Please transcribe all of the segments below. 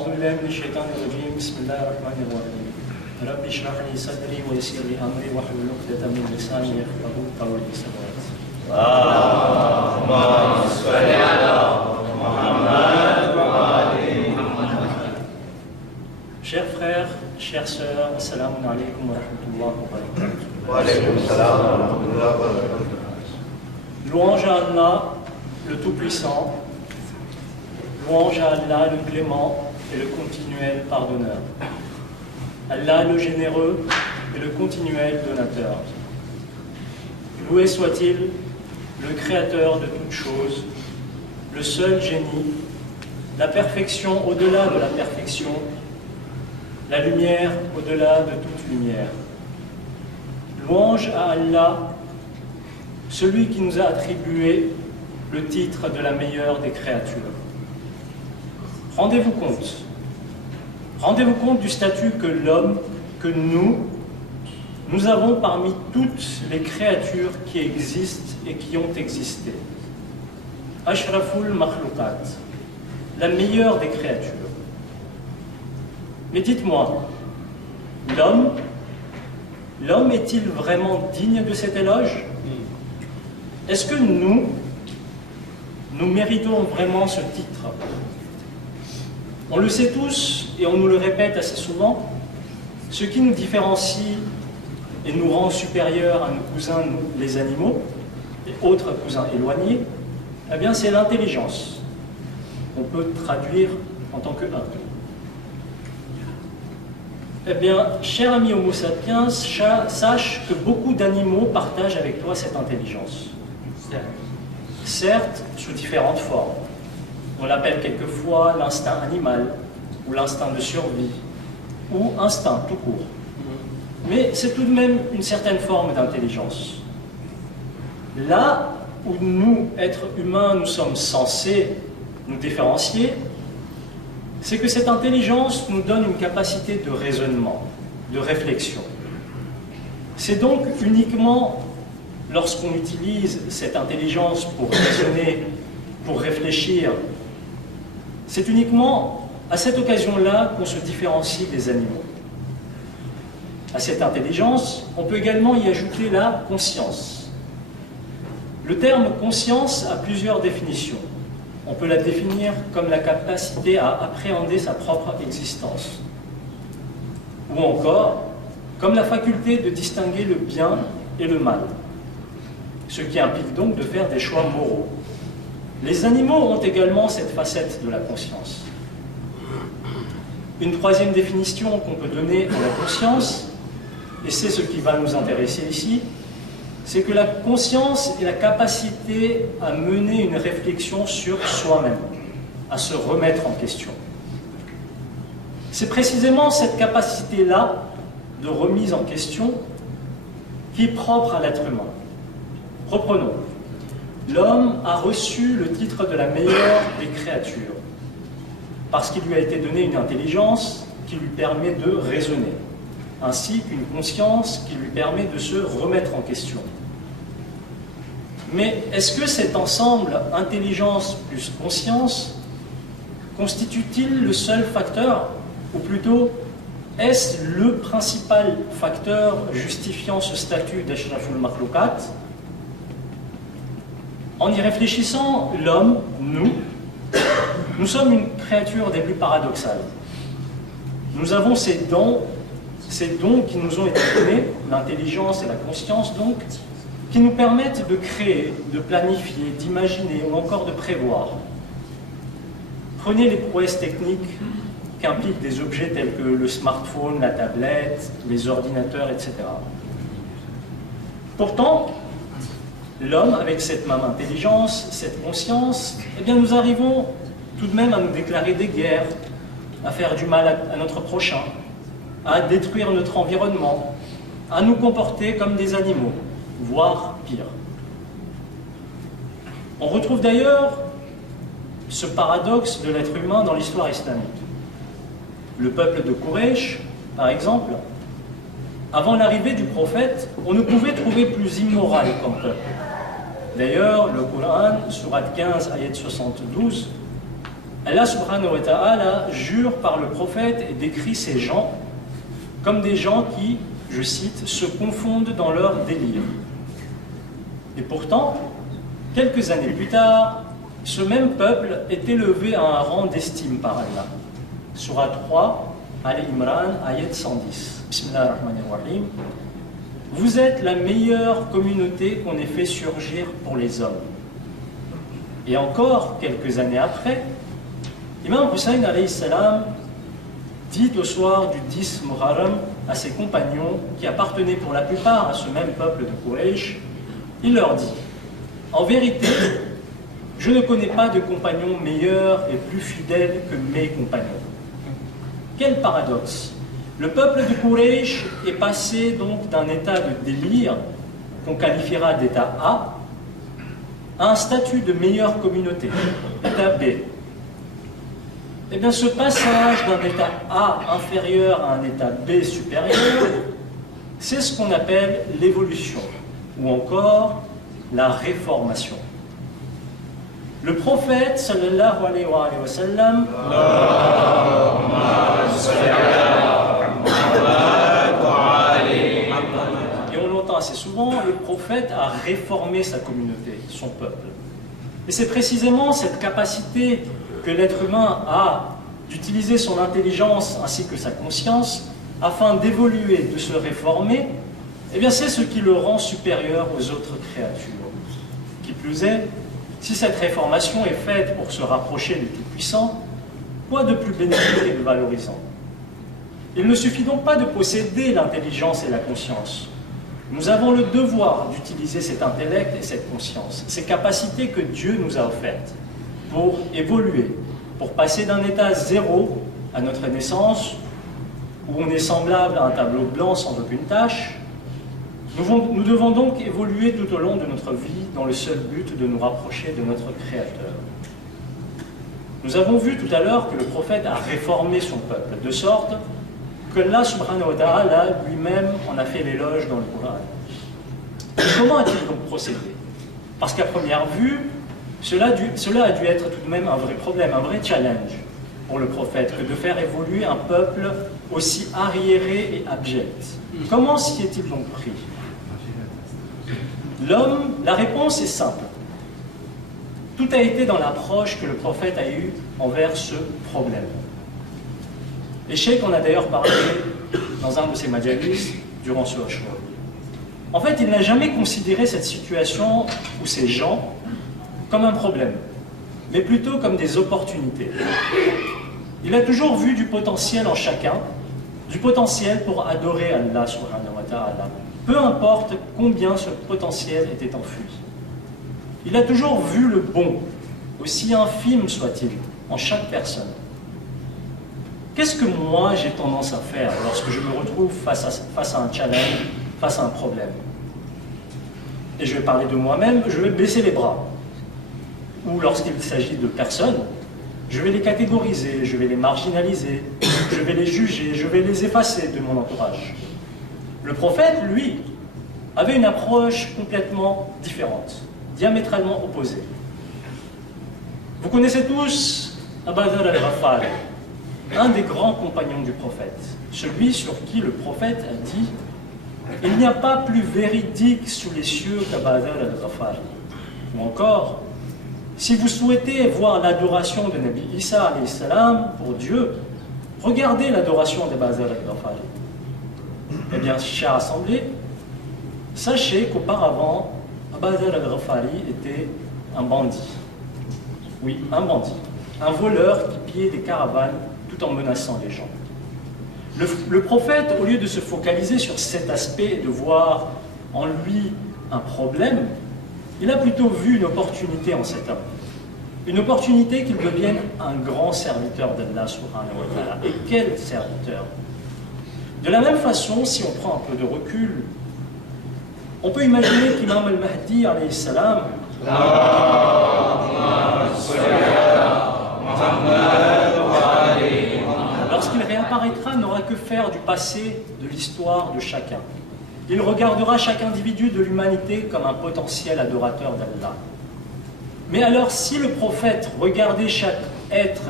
أعوذ بالله من الشيطان الرجيم بسم الله الرحمن الرحيم رب اشرح لي صدري ويسر لي أمري واحلل عقدة من لساني يفقهوا قولي صلوات. اللهم صل على محمد وآل محمد. Chers frères, chères sœurs, assalamu alaikum wa rahmatullahi wa barakatuh. Wa alaykum assalam wa rahmatullahi wa barakatuh. Louange à Allah, le Tout-Puissant. Louange à Allah, le Clément et le continuel pardonneur. Allah, le généreux et le continuel donateur. Loué soit-il, le Créateur de toutes choses, le seul génie, la perfection au-delà de la perfection, la lumière au-delà de toute lumière. Louange à Allah, celui qui nous a attribué le titre de la meilleure des créatures. Rendez-vous compte du statut que l'homme, que nous avons parmi toutes les créatures qui existent et qui ont existé. Ashraful Makhluqat, la meilleure des créatures. Mais dites-moi, l'homme est-il vraiment digne de cet éloge? Est-ce que nous méritons vraiment ce titre? On le sait tous et on nous le répète assez souvent, ce qui nous différencie et nous rend supérieurs à nos cousins, les animaux, et autres cousins éloignés, eh bien c'est l'intelligence. On peut traduire en tant que un. Eh bien, cher ami Homo sapiens, sache que beaucoup d'animaux partagent avec toi cette intelligence. Certes, sous différentes formes. On l'appelle quelquefois l'instinct animal, ou l'instinct de survie, ou instinct tout court. Mais c'est tout de même une certaine forme d'intelligence. Là où nous, êtres humains, nous sommes censés nous différencier, c'est que cette intelligence nous donne une capacité de raisonnement, de réflexion. C'est donc uniquement lorsqu'on utilise cette intelligence pour raisonner, pour réfléchir, c'est uniquement à cette occasion-là qu'on se différencie des animaux. À cette intelligence, on peut également y ajouter la conscience. Le terme conscience a plusieurs définitions. On peut la définir comme la capacité à appréhender sa propre existence. Ou encore, comme la faculté de distinguer le bien et le mal. Ce qui implique donc de faire des choix moraux. Les animaux ont également cette facette de la conscience. Une troisième définition qu'on peut donner à la conscience, et c'est ce qui va nous intéresser ici, c'est que la conscience est la capacité à mener une réflexion sur soi-même, à se remettre en question. C'est précisément cette capacité-là de remise en question qui est propre à l'être humain. Reprenons. L'homme a reçu le titre de la meilleure des créatures, parce qu'il lui a été donné une intelligence qui lui permet de raisonner, ainsi qu'une conscience qui lui permet de se remettre en question. Mais est-ce que cet ensemble, intelligence plus conscience, constitue-t-il le seul facteur, ou plutôt, est-ce le principal facteur justifiant ce statut d'Ashraful Makhluqat? En y réfléchissant, l'homme, nous sommes une créature des plus paradoxales. Nous avons ces dons qui nous ont été donnés, l'intelligence et la conscience donc, qui nous permettent de créer, de planifier, d'imaginer ou encore de prévoir. Prenez les prouesses techniques qu'impliquent des objets tels que le smartphone, la tablette, les ordinateurs, etc. Pourtant, l'homme, avec cette même intelligence, cette conscience, eh bien nous arrivons tout de même à nous déclarer des guerres, à faire du mal à notre prochain, à détruire notre environnement, à nous comporter comme des animaux, voire pire. On retrouve d'ailleurs ce paradoxe de l'être humain dans l'histoire islamique. Le peuple de Quraysh, par exemple, avant l'arrivée du prophète, on ne pouvait trouver plus immoral comme peuple. D'ailleurs, le Coran, sourate 15, ayat 72, Allah subhanahu wa ta'ala jure par le prophète et décrit ces gens comme des gens qui, je cite, se confondent dans leur délire. Et pourtant, quelques années plus tard, ce même peuple est élevé à un rang d'estime par Allah. Surah 3, Al-Imran, ayat 110. Bismillahirrahmanirrahim. Vous êtes la meilleure communauté qu'on ait fait surgir pour les hommes. Et encore quelques années après, Imam Hussein alayhi salam dit au soir du 10 Muharram à ses compagnons qui appartenaient pour la plupart à ce même peuple de Quraysh, il leur dit: en vérité, je ne connais pas de compagnons meilleurs et plus fidèles que mes compagnons. Quel paradoxe! Le peuple de Quraysh est passé donc d'un état de délire, qu'on qualifiera d'état A, à un statut de meilleure communauté, état B. Eh bien, ce passage d'un état A inférieur à un état B supérieur, c'est ce qu'on appelle l'évolution, ou encore la réformation. Le prophète, sallallahu alayhi wa sallam, et on l'entend assez souvent, le prophète a réformé sa communauté, son peuple. Et c'est précisément cette capacité que l'être humain a d'utiliser son intelligence ainsi que sa conscience afin d'évoluer, de se réformer, eh bien c'est ce qui le rend supérieur aux autres créatures. Qui plus est, si cette réformation est faite pour se rapprocher du Tout-Puissant, quoi de plus bénéfique et de valorisant? Il ne suffit donc pas de posséder l'intelligence et la conscience. Nous avons le devoir d'utiliser cet intellect et cette conscience, ces capacités que Dieu nous a offertes, pour évoluer, pour passer d'un état zéro à notre naissance, où on est semblable à un tableau blanc sans aucune tache. Nous devons donc évoluer tout au long de notre vie dans le seul but de nous rapprocher de notre Créateur. Nous avons vu tout à l'heure que le prophète a réformé son peuple, de sorte que Allah subhanahu wa ta'ala lui-même en a fait l'éloge dans le Coran. Et comment a-t-il donc procédé? Parce qu'à première vue, cela a dû être tout de même un vrai problème, un vrai challenge pour le prophète, que de faire évoluer un peuple aussi arriéré et abject. Comment s'y est-il donc pris? L'homme, la réponse est simple. Tout a été dans l'approche que le prophète a eue envers ce problème. Et Cheikh en a d'ailleurs parlé dans un de ses majalis durant ce Ashur. En fait, il n'a jamais considéré cette situation ou ces gens comme un problème, mais plutôt comme des opportunités. Il a toujours vu du potentiel en chacun, du potentiel pour adorer Allah subhanahu wa ta'ala, peu importe combien ce potentiel était enfui. Il a toujours vu le bon, aussi infime soit-il, en chaque personne. Qu'est-ce que moi j'ai tendance à faire lorsque je me retrouve face à un challenge, face à un problème? Et je vais parler de moi-même, je vais baisser les bras. Ou lorsqu'il s'agit de personnes, je vais les catégoriser, je vais les marginaliser, je vais les juger, je vais les effacer de mon entourage. Le prophète, lui, avait une approche complètement différente, diamétralement opposée. Vous connaissez tous Abu Dharr al-Ghafari, un des grands compagnons du prophète, celui sur qui le prophète a dit « Il n'y a pas plus véridique sous les cieux qu'Abu Dharr al-Ghafari » ou encore « Si vous souhaitez voir l'adoration de Nabi Isa alayhi salam pour Dieu, regardez l'adoration d'Abu Dharr al-Ghafari. » Eh bien, chère assemblée, sachez qu'auparavant, Abu Dharr al-Ghafari était un bandit. Oui, un bandit. Un voleur qui pillait des caravanes tout en menaçant les gens. Le prophète, au lieu de se focaliser sur cet aspect et de voir en lui un problème, il a plutôt vu une opportunité en cet homme. Une opportunité qu'il devienne un grand serviteur d'Allah subhanahu wa ta'ala. Et quel serviteur! De la même façon, si on prend un peu de recul, on peut imaginer qu'Imam al-Mahdi alayhi salam lorsqu'il réapparaîtra, n'aura que faire du passé, de l'histoire de chacun. Il regardera chaque individu de l'humanité comme un potentiel adorateur d'Allah. Mais alors, si le prophète regardait chaque être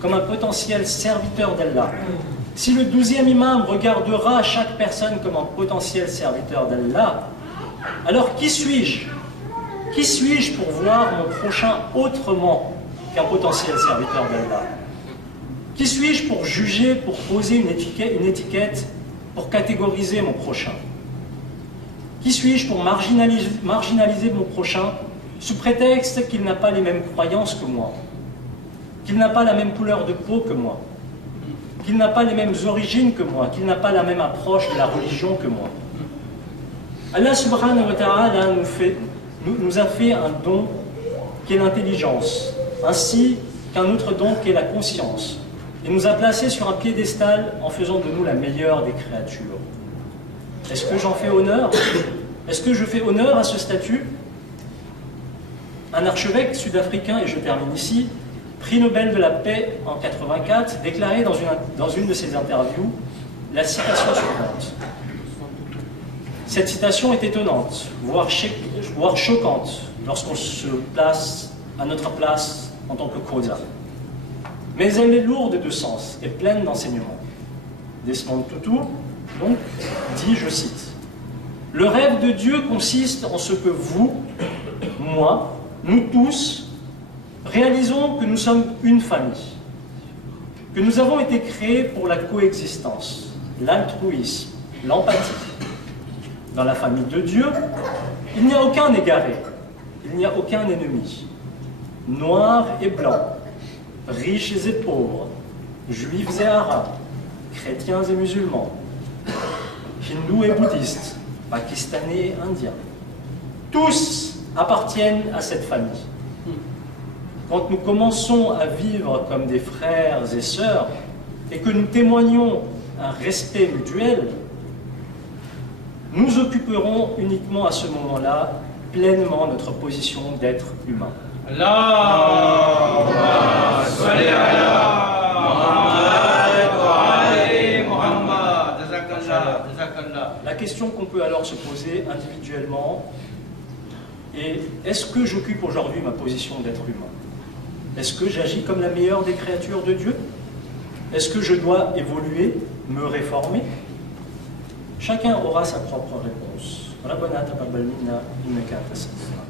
comme un potentiel serviteur d'Allah, si le 12e imam regardera chaque personne comme un potentiel serviteur d'Allah, alors qui suis-je? Qui suis-je pour voir mon prochain autrement qu'un potentiel serviteur d'Allah? Qui suis-je pour juger, pour poser une étiquette, pour catégoriser mon prochain? Qui suis-je pour marginaliser mon prochain sous prétexte qu'il n'a pas les mêmes croyances que moi, qu'il n'a pas la même couleur de peau que moi, qu'il n'a pas les mêmes origines que moi, qu'il n'a pas la même approche de la religion que moi? Allah subhanahu wa ta'ala nous a fait un don qui est l'intelligence, ainsi qu'un autre don qui est la conscience, et nous a placés sur un piédestal en faisant de nous la meilleure des créatures. Est-ce que j'en fais honneur? Est-ce que je fais honneur à ce statut? Un archevêque sud-africain, et je termine ici, prix Nobel de la paix en 1984, déclarait dans une de ses interviews la citation suivante. Cette citation est étonnante, voire choquante, lorsqu'on se place à notre place en tant que Khoza. Mais elle est lourde de sens et pleine d'enseignements. Desmond Tutu, donc, dit, je cite, « Le rêve de Dieu consiste en ce que vous, moi, nous tous, réalisons que nous sommes une famille, que nous avons été créés pour la coexistence, l'altruisme, l'empathie. Dans la famille de Dieu, il n'y a aucun égaré, il n'y a aucun ennemi. Noirs et blancs, riches et pauvres, juifs et arabes, chrétiens et musulmans, hindous et bouddhistes, pakistanais et indiens. Tous appartiennent à cette famille. Quand nous commençons à vivre comme des frères et sœurs et que nous témoignons un respect mutuel, nous occuperons uniquement à ce moment-là pleinement notre position d'être humain. Allahumma salli ala Muhammad wa ali Muhammad. Jazakallah. La question qu'on peut alors se poser individuellement est: est-ce que j'occupe aujourd'hui ma position d'être humain? Est-ce que j'agis comme la meilleure des créatures de Dieu? Est-ce que je dois évoluer, me réformer? Chacun aura sa propre réponse. Rabbana taqabbal minna innaka antas sami'ul alim.